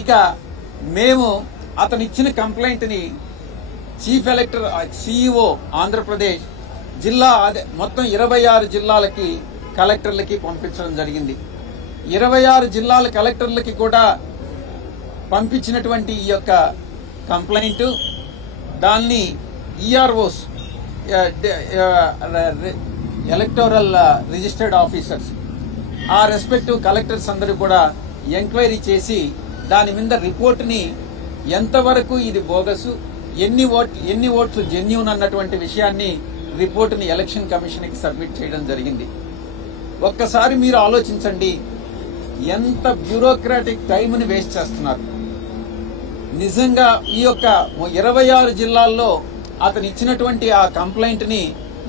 ఇక మేము అతను ఇచ్చిన కంప్లైంట్ని చీఫ్ ఎలక్టర్ సిఇఓ ఆంధ్రప్రదేశ్ జిల్లా మొత్తం 26 జిల్లాలకి కలెక్టర్లకి పంపించడం జరిగింది. 26 జిల్లాల కలెక్టర్లకి కూడా పంపించినటువంటి ఈ యొక్క కంప్లైంట్ దాన్ని ఈఆర్ఓస్ ఎలక్టోరల్ రిజిస్టర్డ్ ఆఫీసర్స్ ఆ రెస్పెక్టివ్ కలెక్టర్స్ అందరూ కూడా ఎంక్వైరీ చేసి దాని మీద రిపోర్ట్ని ఎంతవరకు ఇది బోగసు ఎన్ని ఓట్లు జెన్యూన్ అన్నటువంటి విషయాన్ని రిపోర్ట్ని ఎలక్షన్ కమిషన్కి సబ్మిట్ చేయడం జరిగింది. ఒక్కసారి మీరు ఆలోచించండి, ఎంత బ్యూరోక్రాటిక్ టైంని వేస్ట్ చేస్తున్నారు. నిజంగా ఈ యొక్క 26 జిల్లాల్లో అతను ఇచ్చినటువంటి ఆ కంప్లైంట్ని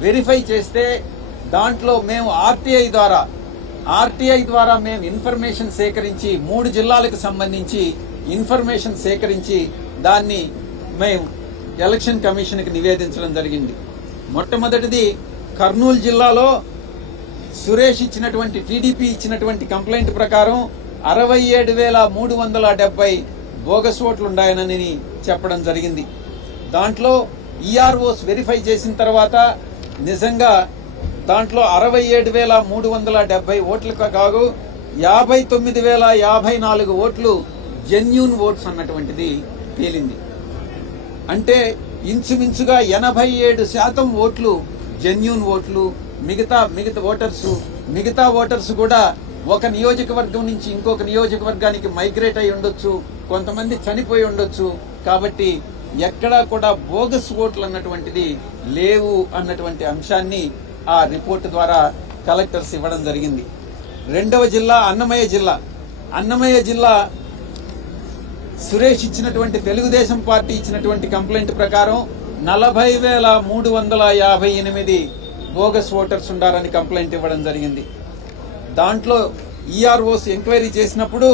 వెరిఫై చేస్తే దాంట్లో మేము ఆర్టీఐ ద్వారా మేము ఇన్ఫర్మేషన్ సేకరించి 3 జిల్లాలకు సంబంధించి ఇన్ఫర్మేషన్ సేకరించి దాన్ని మేము ఎలక్షన్ కమిషన్కి నివేదించడం జరిగింది. మొట్టమొదటిది కర్నూలు జిల్లాలో సురేష్ ఇచ్చినటువంటి టీడీపీ ఇచ్చినటువంటి కంప్లైంట్ ప్రకారం 67,370 బోగస్ ఓట్లు ఉన్నాయని చెప్పడం జరిగింది. దాంట్లో ఈఆర్ఓస్ వెరిఫై చేసిన తర్వాత నిజంగా దాంట్లో 67,370 ఓట్లకు కాదు 59,054 ఓట్లు జెన్యూన్ ఓట్స్ అన్నటువంటిది తేలింది. అంటే ఇంచుమించుగా 87% ఓట్లు జెన్యూన్ ఓట్లు. మిగతా ఓటర్స్ కూడా ఒక నియోజకవర్గం నుంచి ఇంకొక నియోజకవర్గానికి మైగ్రేట్ అయి ఉండొచ్చు, కొంతమంది చనిపోయి ఉండొచ్చు. కాబట్టి ఎక్కడా కూడా బోగస్ ఓట్లు అన్నటువంటిది లేవు అన్నటువంటి అంశాన్ని ఆ రిపోర్టు ద్వారా కలెక్టర్స్ ఇవ్వడం జరిగింది. రెండవ జిల్లా అన్నమయ్య జిల్లా సురేష్ ఇచ్చినటువంటి తెలుగుదేశం పార్టీ ఇచ్చినటువంటి కంప్లైంట్ ప్రకారం 40,358 బోగస్ ఓటర్స్ ఉండాలని కంప్లైంట్ ఇవ్వడం జరిగింది. దాంట్లో ఈఆర్ఓస్ ఎంక్వైరీ చేసినప్పుడు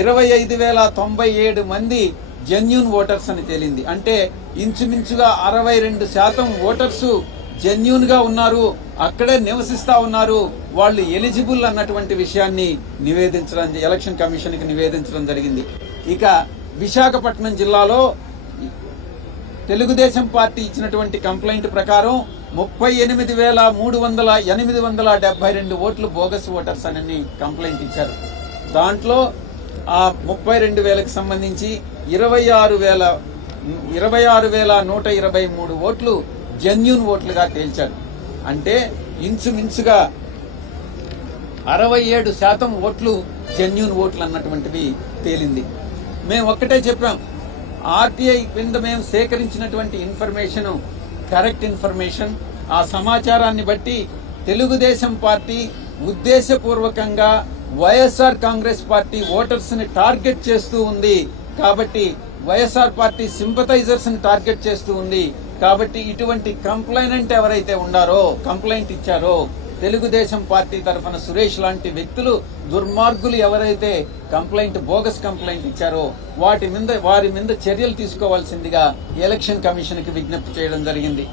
25,097 మంది జెన్యూన్ ఓటర్స్ అని తేలింది. అంటే ఇంచుమించుగా 62% ఓటర్స్ జెన్యూన్ గా ఉన్నారు, అక్కడే నివసిస్తా ఉన్నారు, వాళ్ళు ఎలిజిబుల్ అన్నటువంటి విషయాన్ని ఎలక్షన్ కమిషన్ కి నివేదించడం జరిగింది. ఇక విశాఖపట్నం జిల్లాలో తెలుగుదేశం పార్టీ ఇచ్చినటువంటి కంప్లైంట్ ప్రకారం 38,872 ఓట్లు బోగస్ ఓటర్స్ అని కంప్లైంట్ ఇచ్చారు. దాంట్లో ఆ 32,000కి సంబంధించి 26,123 ఓట్లు జెన్యూన్ ఓట్లుగా తేల్చారు. అంటే ఇంచుమించుగా 67% ఓట్లు జెన్యూన్ ఓట్లు అన్నటువంటివి తేలింది. మేము ఒక్కటే చెప్పాం, ఆర్టీఐ కింద మేము సేకరించినటువంటి ఇన్ఫర్మేషన్ కరెక్ట్ ఇన్ఫర్మేషన్. ఆ సమాచారాన్ని బట్టి తెలుగుదేశం పార్టీ ఉద్దేశపూర్వకంగా వైఎస్ఆర్ కాంగ్రెస్ పార్టీ ఓటర్స్ ని టార్గెట్ చేస్తూ ఉంది. కాబట్టి వైఎస్ఆర్ పార్టీ సింపథైజర్స్ ని టార్గెట్ చేస్తూ ఉంది. కాబట్టి ఇటువంటి కంప్లైంట్ ఎవరైతే ఉండారో, కంప్లైంట్ ఇచ్చారో, తెలుగుదేశం పార్టీ తరఫున సురేష్ లాంటి వ్యక్తులు, దుర్మార్గులు ఎవరైతే బోగస్ కంప్లైంట్ ఇచ్చారో వారి మీద చర్యలు తీసుకోవాల్సిందిగా ఎలక్షన్ కమిషన్ కి విజ్ఞప్తి చేయడం జరిగింది.